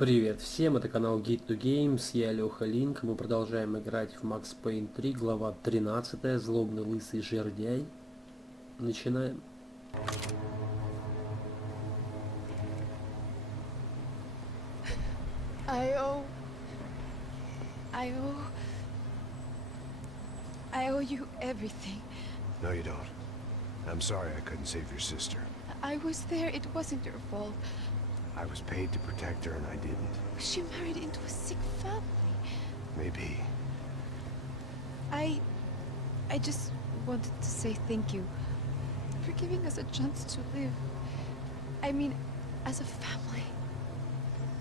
Привет всем, это канал Guide to Games, я Леха Линк, мы продолжаем играть в Max Payne 3, глава 13, Злобный лысый жердяй. Начинаем. I owe you everything. No, you don't. I'm sorry I couldn't save your sister. I was there, it wasn't your fault. I was paid to protect her and I didn't. She married into a sick family. Maybe. I just wanted to say thank you for giving us a chance to live. I mean, as a family.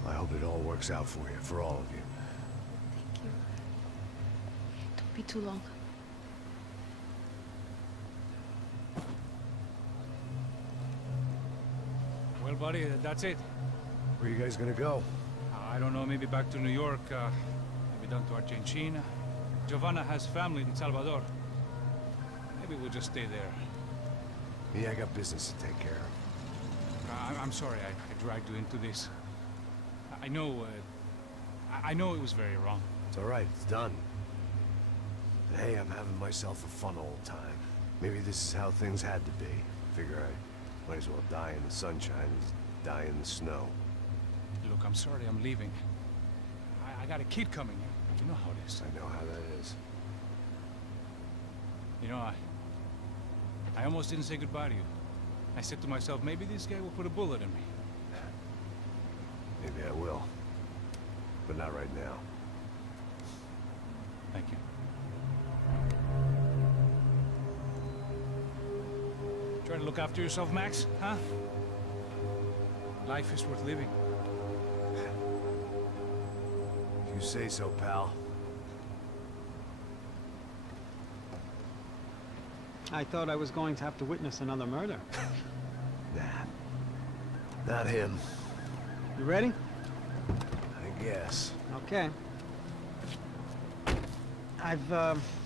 I hope it all works out for you, for all of you. Thank you. Don't be too long. Well, buddy, that's it. Where are you guys gonna go? I don't know, maybe back to New York, maybe down to Argentina. Giovanna has family in Salvador. Maybe we'll just stay there. Me, I got business to take care of. I'm sorry I dragged you into this. I know it was very wrong. It's all right, it's done. But hey, I'm having myself a fun old time. Maybe this is how things had to be. Figure I might as well die in the sunshine as die in the snow. Look, I'm sorry I'm leaving. I got a kid coming. You know how it is. I know how that is. You know, I almost didn't say goodbye to you. I said to myself, maybe this guy will put a bullet in me. Maybe I will. But not right now. Thank you. Try to look after yourself, Max, huh? Life is worth living. If you say so, pal. I thought I was going to have to witness another murder. Nah. Not him. You ready? I guess. Okay. I've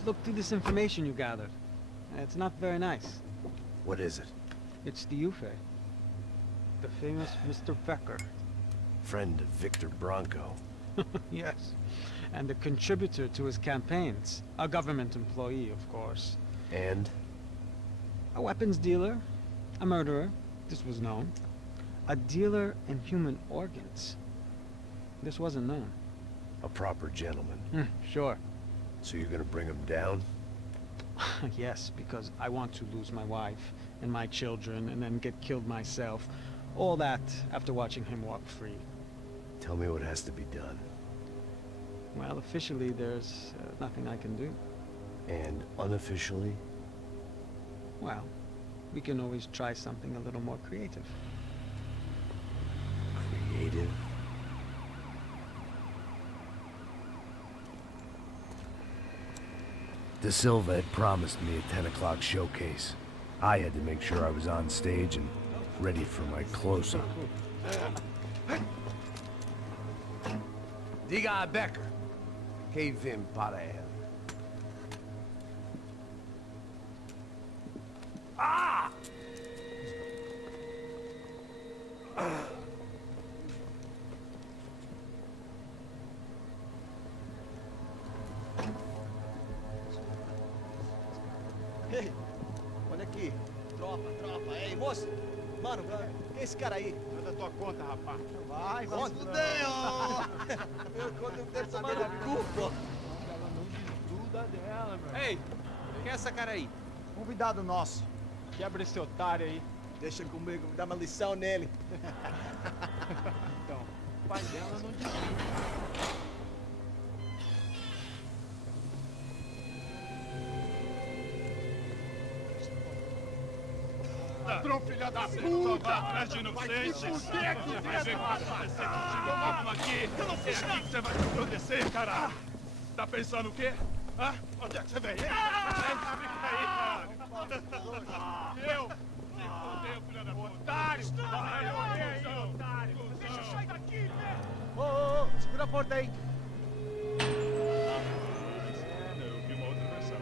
looked through this information you gathered. It's not very nice. What is it? It's the Ufe. The famous Mr. Becker. Friend of Victor Bronco. Yes. And a contributor to his campaigns. A government employee, of course. And? A weapons dealer. A murderer. This was known. A dealer in human organs. This wasn't known. A proper gentleman. Sure. So you're gonna bring him down? Yes, because I want to lose my wife and my children and then get killed myself. All that after watching him walk free. Tell me what has to be done. Well, officially there's nothing I can do. And unofficially? Well, we can always try something a little more creative. Creative? De Silva had promised me a 10 o'clock showcase. I had to make sure I was on stage and ready for my close-up. Diga a Becker. Que vim para ele. Ah! Ei, olha aqui. Tropa. Ei, moço. Mano, quem é esse cara aí? Manda tua conta, rapaz. Vai se fuder, ó. Meu conta não deve saber da culpa. Ela não desgruda dela, meu. Ei, quem é essa cara aí? Convidado nosso. Quebra esse otário aí. Deixa comigo, dá uma lição nele. Então, o pai dela não desgruda. Ladrão, filha da puta! Atrás de inocentes! Vai se fuder, que vai ver o que vai acontecer contigo! Vamos aqui! Eu não fiz nada! É aqui que você vai acontecer, caralho! Tá pensando o quê? Hã? Onde é que você vem? Fica aí, cara! Eu? Se fudeu, filha da puta! Otário! Vai, otário! Deixa eu sair daqui, velho! Ô, segura a porta aí. Eu vi uma outra versão.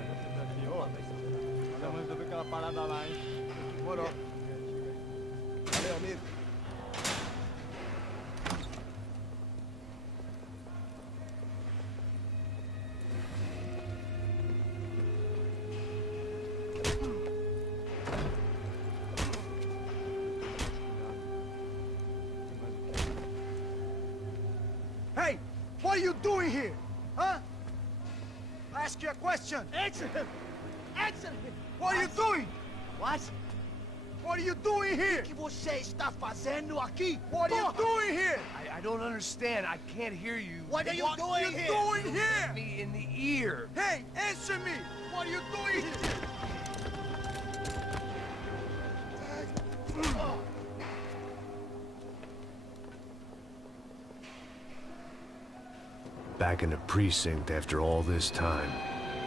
Vamos resolver aquela parada lá, hein? Demorou. Valeu, amigo. you doing here? Huh? I ask you a question. Answer him! Answer him! What are you doing? What? What are you doing here? O que você está fazendo aqui? What are you doing here? I don't understand. I can't hear you. What are you doing here? Me in the ear. Hey, answer me! What are you doing here? Back in the precinct after all this time.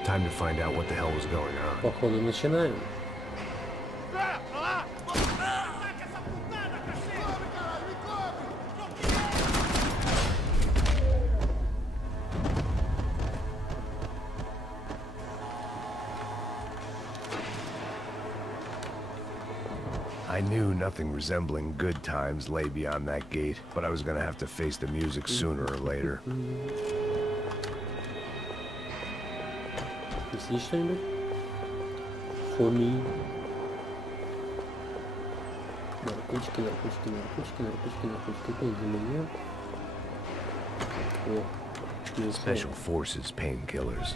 Time to find out what the hell was going on. Походу начинаем. I knew nothing resembling good times lay beyond that gate, but I was gonna have to face the music sooner or later. Есть что-нибудь? For me. Наркотики, наркотики, наркотики, наркотики, наркотики. Это не для меня. О, не Special Forces painkillers.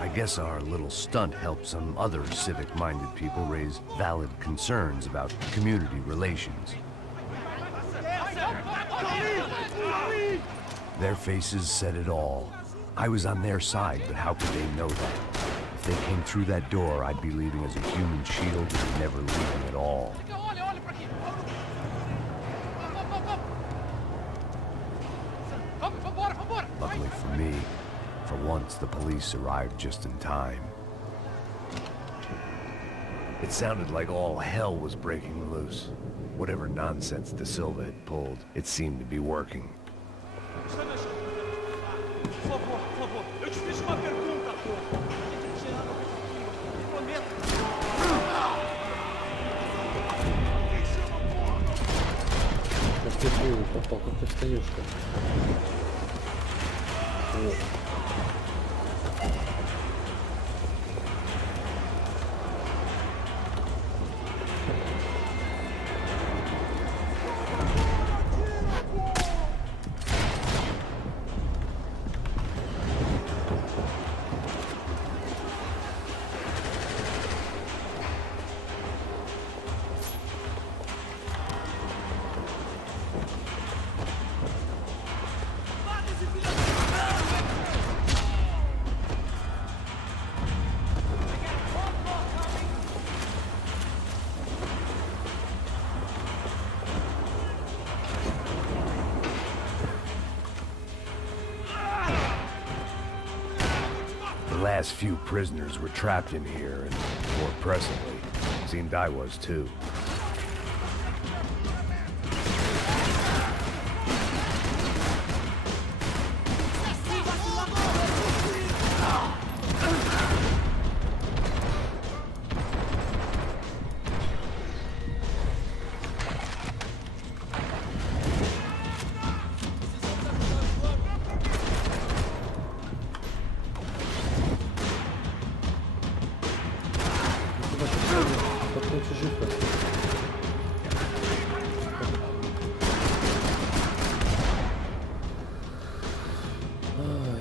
I guess our little stunt helped some other civic-minded people raise valid concerns about community relations. Their faces said it all. I was on their side, but how could they know that? If they came through that door, I'd be leaving as a human shield and never leaving at all. Luckily for me, for once the police arrived just in time. It sounded like all hell was breaking loose. Whatever nonsense De Silva had pulled, it seemed to be working. Eu te fiz uma pergunta, pô. Может, ты в попал, как ты встаешь-то? Вот. The last few prisoners were trapped in here, and more pressingly, it seemed I was too.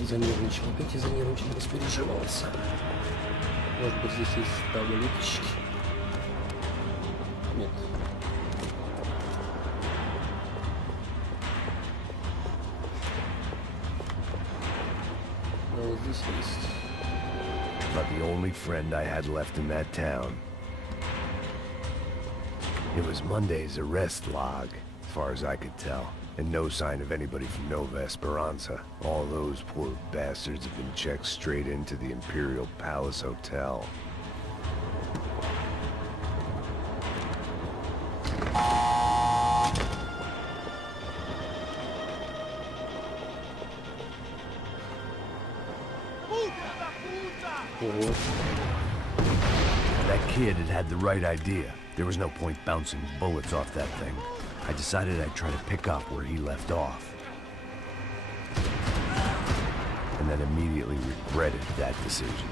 Занервничал, опять и занервничал, распереживался. Может быть, здесь есть таблеточки? Нет. Но вот здесь есть. About the only friend I had left in that town. It was Monday's arrest log, as far as I could tell. And no sign of anybody from Nova Esperanza. All those poor bastards have been checked straight into the Imperial Palace Hotel. That kid had the right idea. There was no point bouncing bullets off that thing. I decided I'd try to pick up where he left off. And then immediately regretted that decision.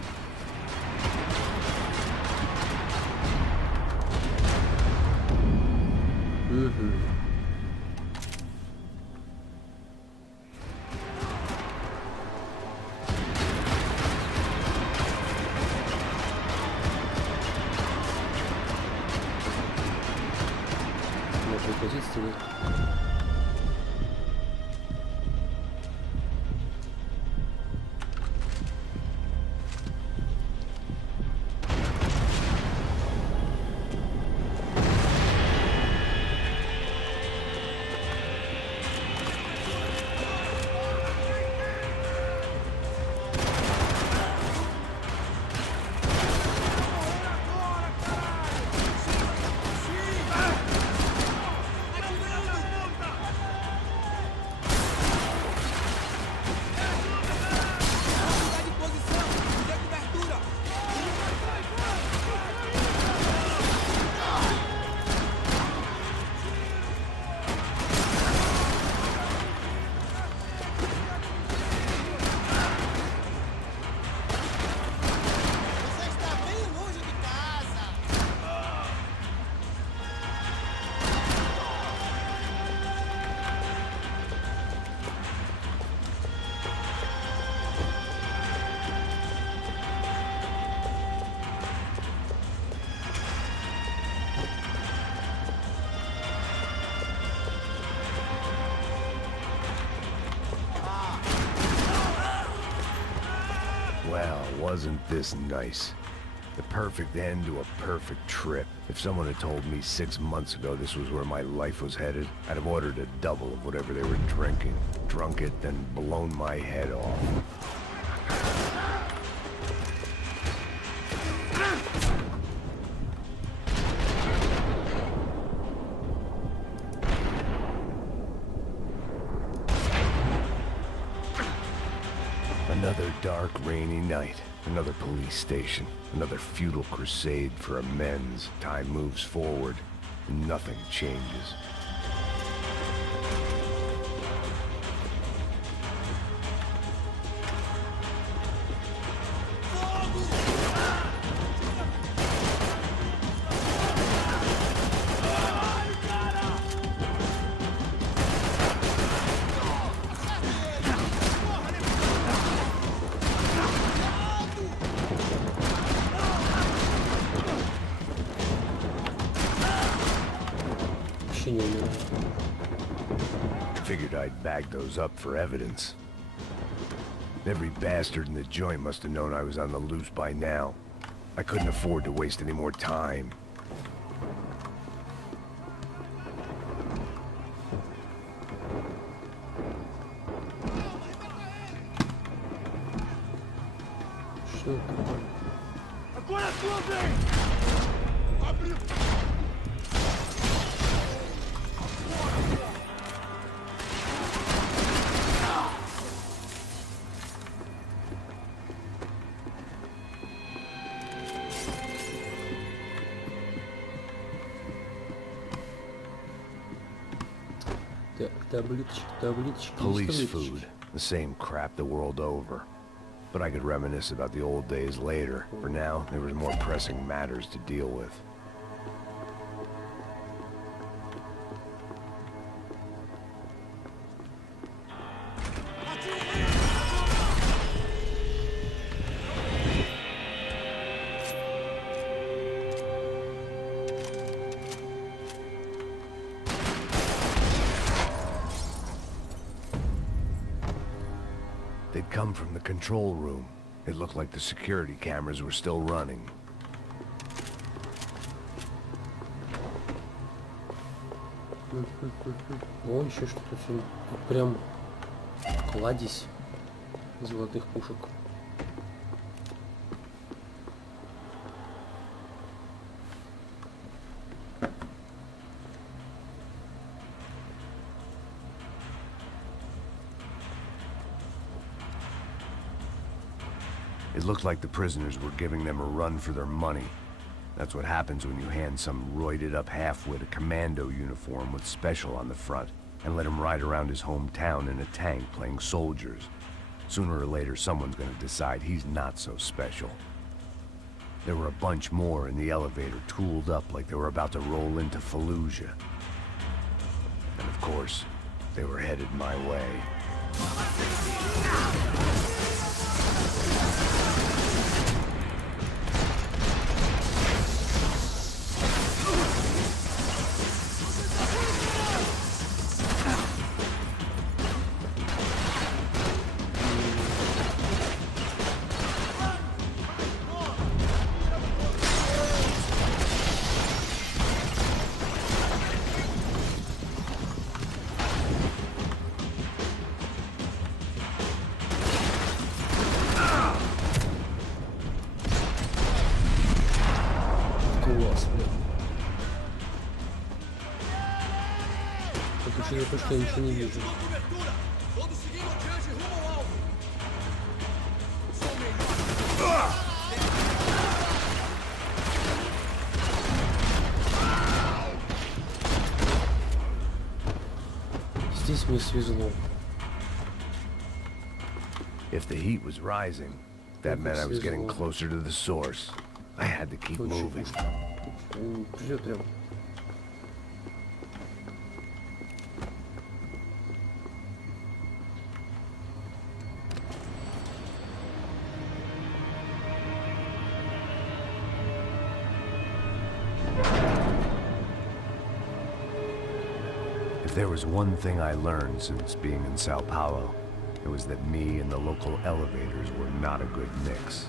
Позиции. Well, wasn't this nice? The perfect end to a perfect trip. If someone had told me 6 months ago this was where my life was headed, I'd have ordered a double of whatever they were drinking, drunk it, then blown my head off. Another dark, rainy night. Another police station. Another futile crusade for amends. Time moves forward, and nothing changes. Figured I'd bag those up for evidence. Every bastard in the joint must have known I was on the loose by now. I couldn't afford to waste any more time. Agora é sua vez! Abre! Police food, the same crap the world over. But I could reminisce about the old days later. For now, there was more pressing matters to deal with. They'd come from the control room. It looked like the security cameras were still running. О, еще что-то все. Прям кладезь золотых пушек. It looked like the prisoners were giving them a run for their money. That's what happens when you hand some roided-up halfwit a commando uniform with special on the front and let him ride around his hometown in a tank playing soldiers. Sooner or later, someone's gonna decide he's not so special. There were a bunch more in the elevator, tooled up like they were about to roll into Fallujah. And of course, they were headed my way. Класс, блин. Это учитывая то, что я ничего не вижу. Здесь мне свезло. If the heat was rising, that meant I was getting closer to the source. I had to keep moving. Придет прям. If there was one thing I learned since being in Sao Paulo, it was that me and the local elevators were not a good mix.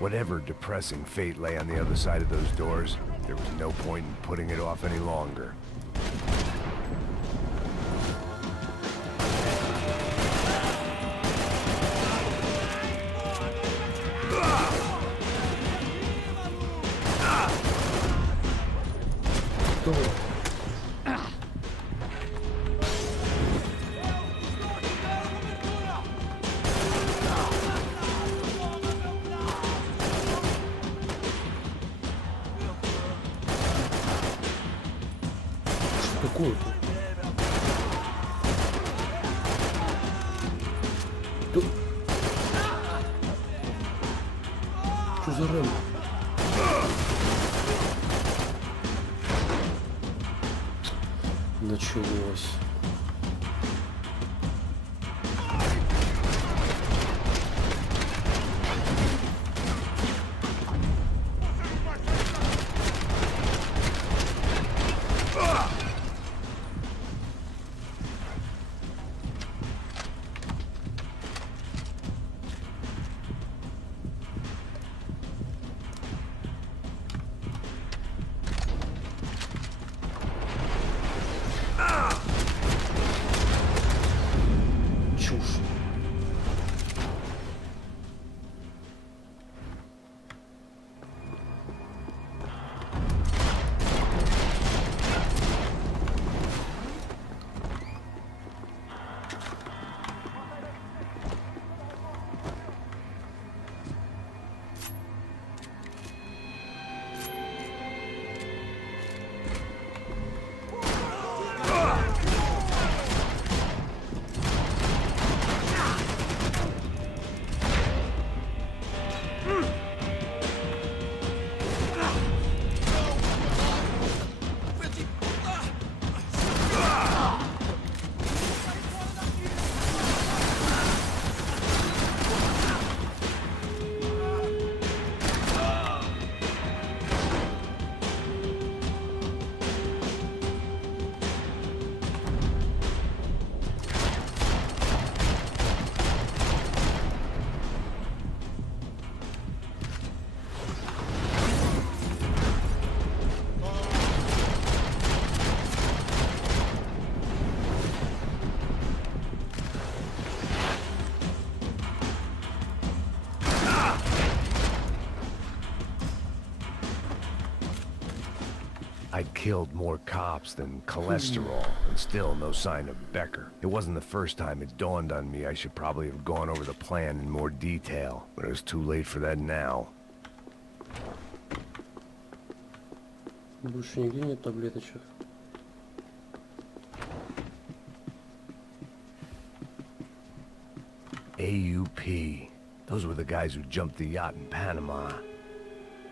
Whatever depressing fate lay on the other side of those doors, there was no point in putting it off any longer. Какую-то. Что за рым? Началось. Чушь. I'd killed more cops than cholesterol, and still no sign of Becker. It wasn't the first time it dawned on me I should probably have gone over the plan in more detail, but it was too late for that now. Больше нигде нет таблеточек. AUP. Those were the guys who jumped the yacht in Panama.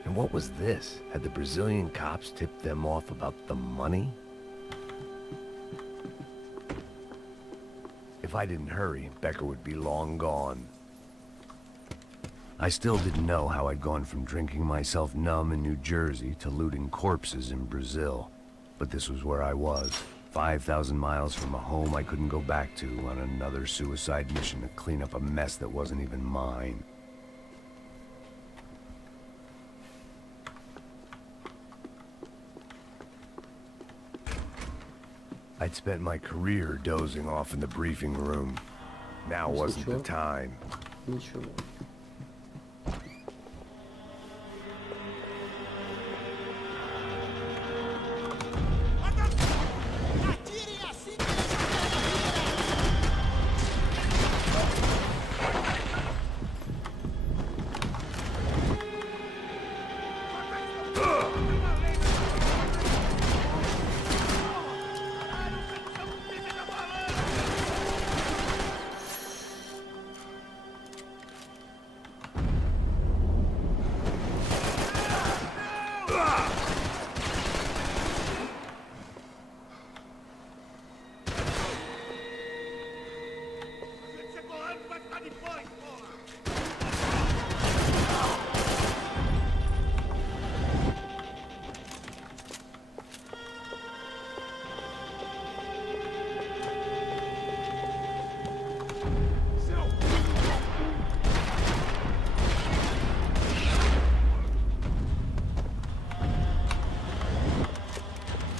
And what was this? Had the Brazilian cops tipped them off about the money? If I didn't hurry, Becker would be long gone. I still didn't know how I'd gone from drinking myself numb in New Jersey to looting corpses in Brazil. But this was where I was. 5,000 miles from a home I couldn't go back to on another suicide mission to clean up a mess that wasn't even mine. I'd spent my career dozing off in the briefing room. Now wasn't the time. Ничего.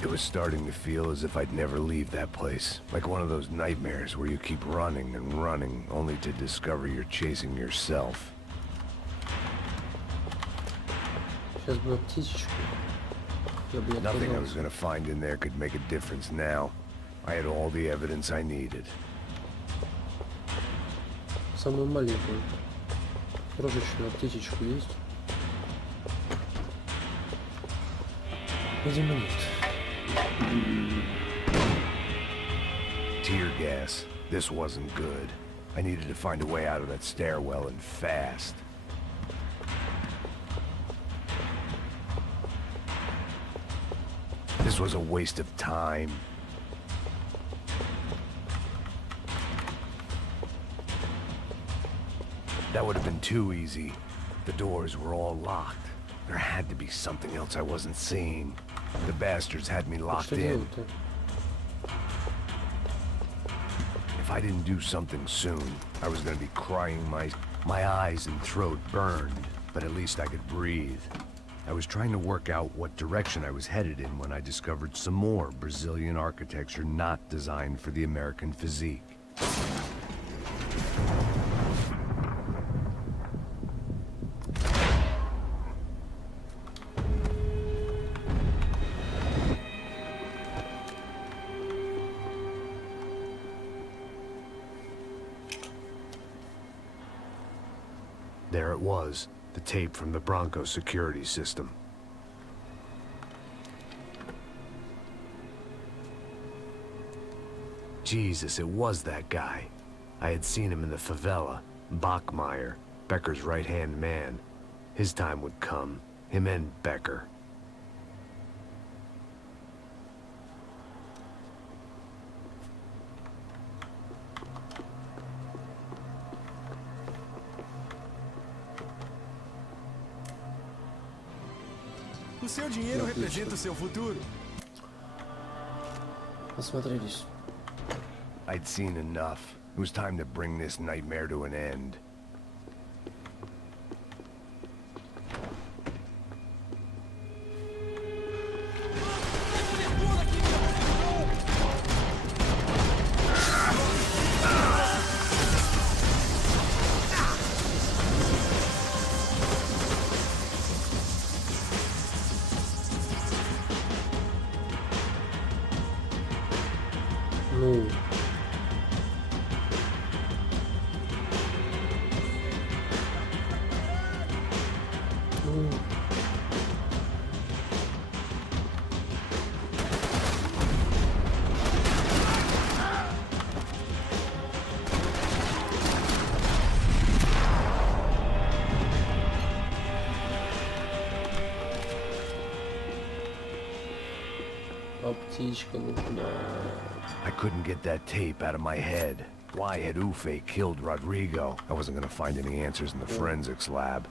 It was starting to feel as if I'd never leave that place. Like one of those nightmares where you keep running and running, only to discover you're chasing yourself. Сейчас бы птичечку. Я бы Nothing I отказался. was gonna find in there could make a difference now. I had all the evidence I needed. Самую маленькую. Крошечную птичечку есть? Видимо, нет. Tear gas. This wasn't good. I needed to find a way out of that stairwell and fast. This was a waste of time. That would have been too easy. The doors were all locked. There had to be something else I wasn't seeing. The bastards had me Так locked что in. делать-то? If I didn't do something soon, I was gonna be crying my eyes and throat burned, but at least I could breathe. I was trying to work out what direction I was headed in when I discovered some more Brazilian architecture not designed for the American physique. There it was, the tape from the Bronco security system. Jesus, it was that guy. I had seen him in the favela, Bachmeyer, Becker's right-hand man. His time would come, him and Becker. O seu dinheiro representa o seu futuro. Осмотрелись. I'd seen enough. It was time to bring this nightmare to an end. Ну. Ну. А птичка нужна. I couldn't get that tape out of my head. Why had Ufe killed Rodrigo? I wasn't gonna find any answers in the forensics lab.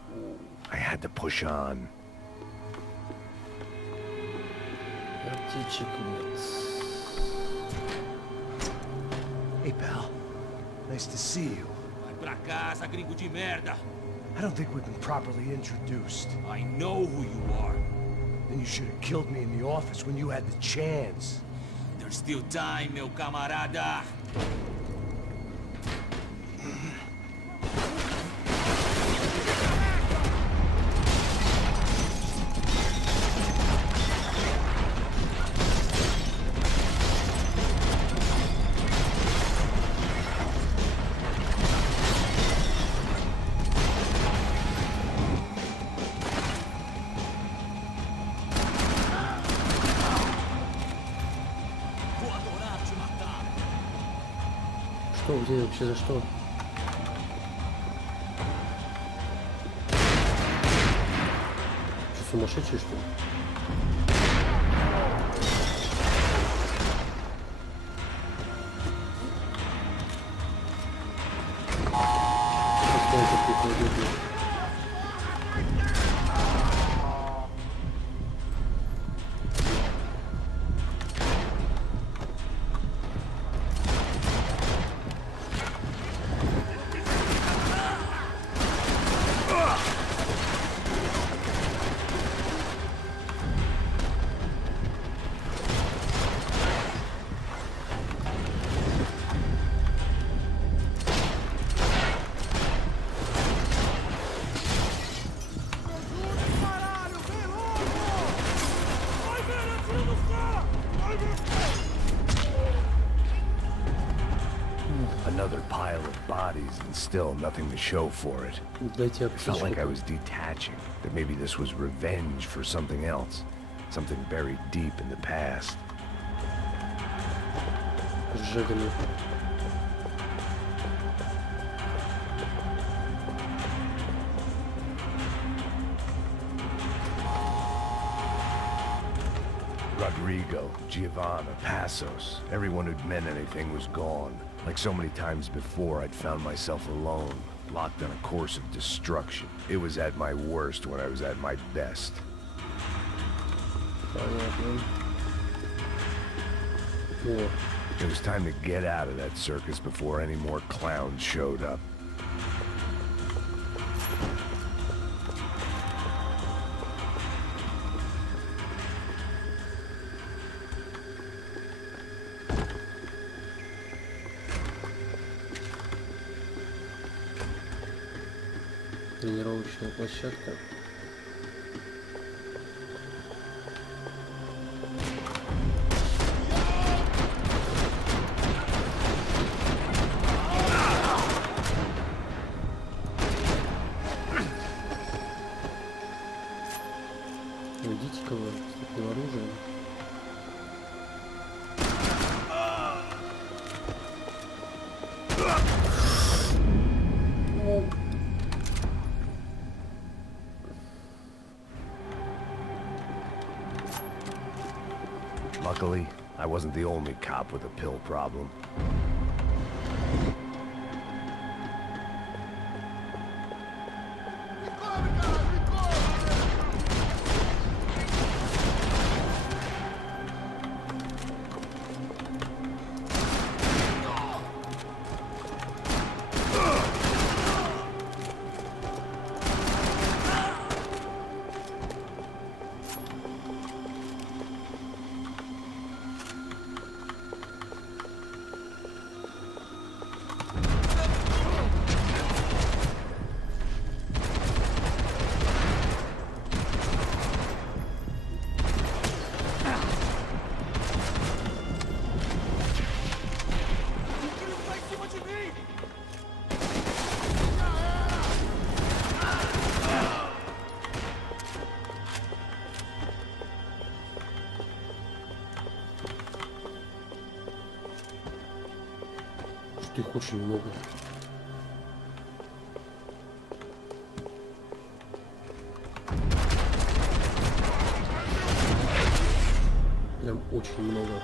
I had to push on. А птичек нет. Hey, pal. Nice to see you. Vai pra casa, gringo de merda. I don't think we've been properly introduced. I know who you are. Then you should have killed me in the office when you had the chance. There's still time, meu camarada. Что, где вообще за что? Что, сумасшедший, что ли? Что это приходит? Another pile of bodies and still nothing to show for it. Дайте I felt like I аптечку. was detaching, that maybe this was revenge for something else, something buried deep in the past. Сжиганный. Rodrigo, Giovanna, Passos, everyone who'd meant anything was gone. Like so many times before, I'd found myself alone, locked on a course of destruction. It was at my worst when I was at my best. Понятно. О, It was time to get out of that circus before any more clowns showed up. тренировочная площадка. Идите-ка вы с таким оружием. Luckily, I wasn't the only cop with a pill problem. Что их очень много. Прям очень много.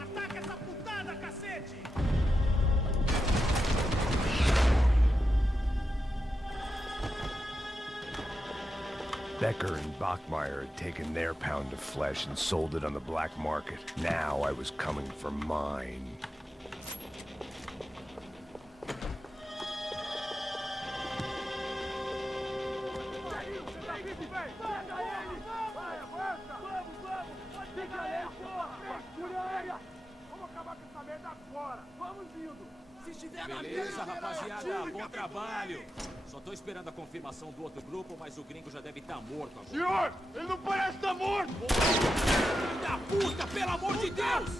Ataca essa putada, cacete! Becker and Bachmeyer had taken their pound of flesh and sold it on the black market. Now I was coming for mine. Beleza, rapaziada, bom trabalho. Só tô esperando a confirmação do outro grupo, mas o gringo já deve estar morto agora. Senhor, ele não parece estar morto! Filho da puta, pelo amor de Deus!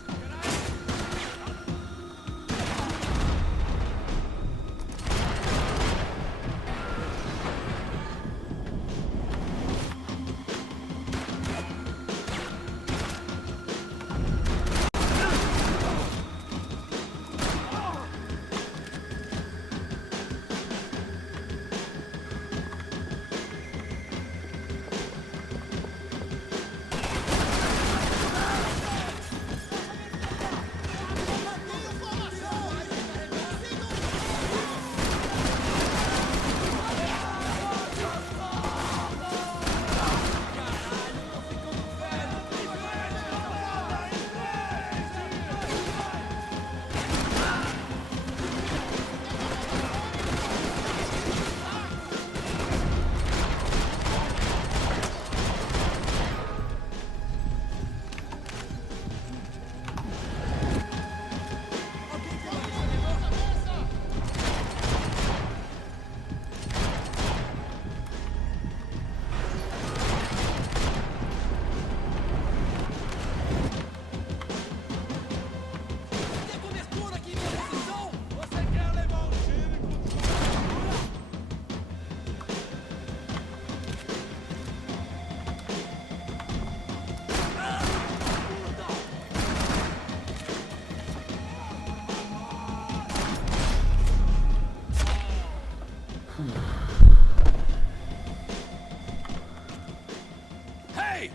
Hey!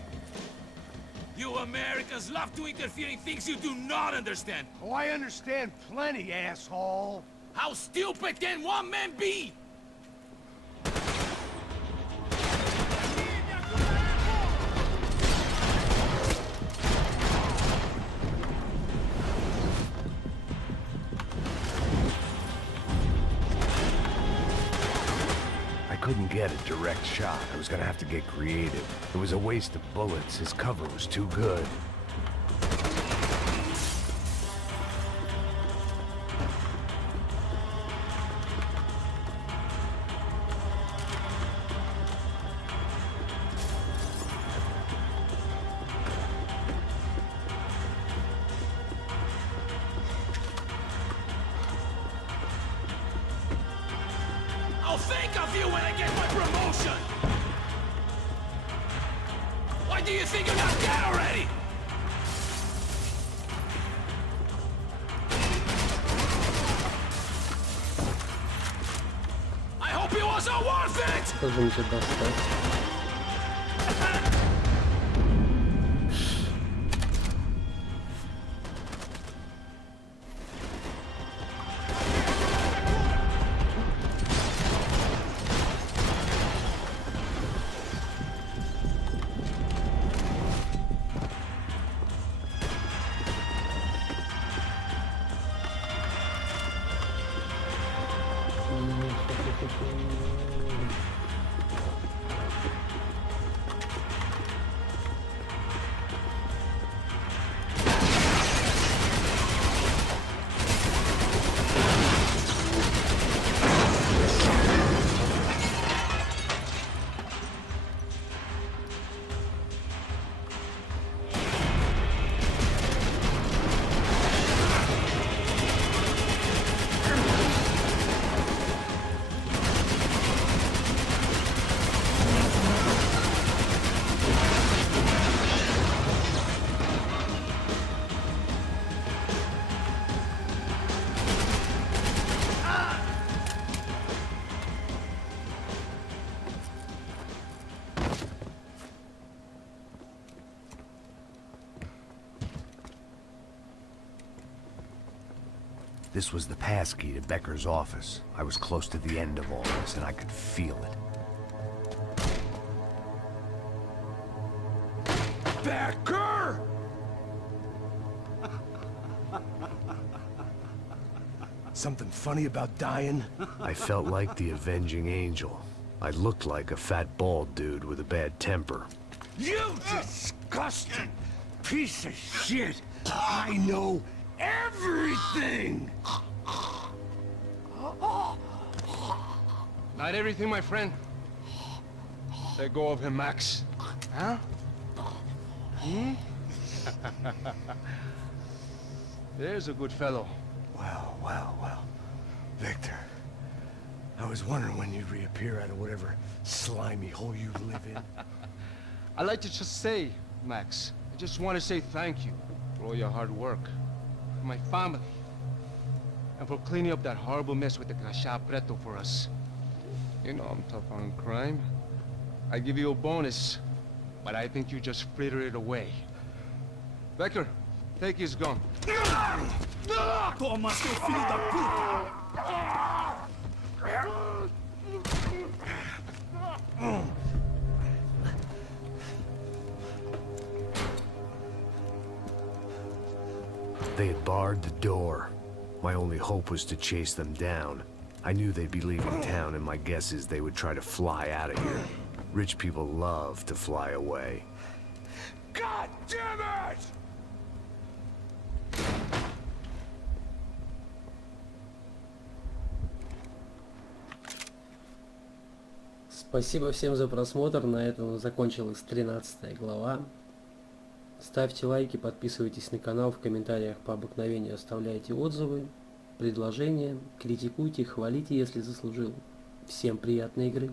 You Americans love to interfere in things you do not understand. Oh, I understand plenty, asshole. How stupid can one man be? I couldn't get a direct shot. I was gonna have to get creative. It was a waste of bullets. His cover was too good. I'll think of you when I get my promotion! Why do you think you're not dead already? I hope it wasn't worth it! Możemy się dostać. This was the passkey to Becker's office. I was close to the end of all this, and I could feel it. Becker! Something funny about dying? I felt like the avenging angel. I looked like a fat bald dude with a bad temper. You disgusting piece of shit! I know everything! Not everything, my friend. Let go of him, Max. Huh? There's a good fellow. Well, well, well. Victor, I was wondering when you'd reappear out of whatever slimy hole you live in. I'd like to just say, Max, I just want to say thank you for all your hard work, for my family, and for cleaning up that horrible mess with the Crachá Preto for us. You know I'm tough on crime. I give you a bonus, but I think you just frittered it away. Becker, take his gun. Toma, seu filho da puta! They had barred the door. My only hope was to chase them down. I knew they'd be leaving town, and my guess is they would try to fly out of here. Rich people love to fly away. God damn it! Спасибо всем за просмотр. На этом закончилась 13 глава. Ставьте лайки, подписывайтесь на канал, в комментариях по обыкновению оставляйте отзывы, предложения, критикуйте, хвалите, если заслужил. Всем приятной игры!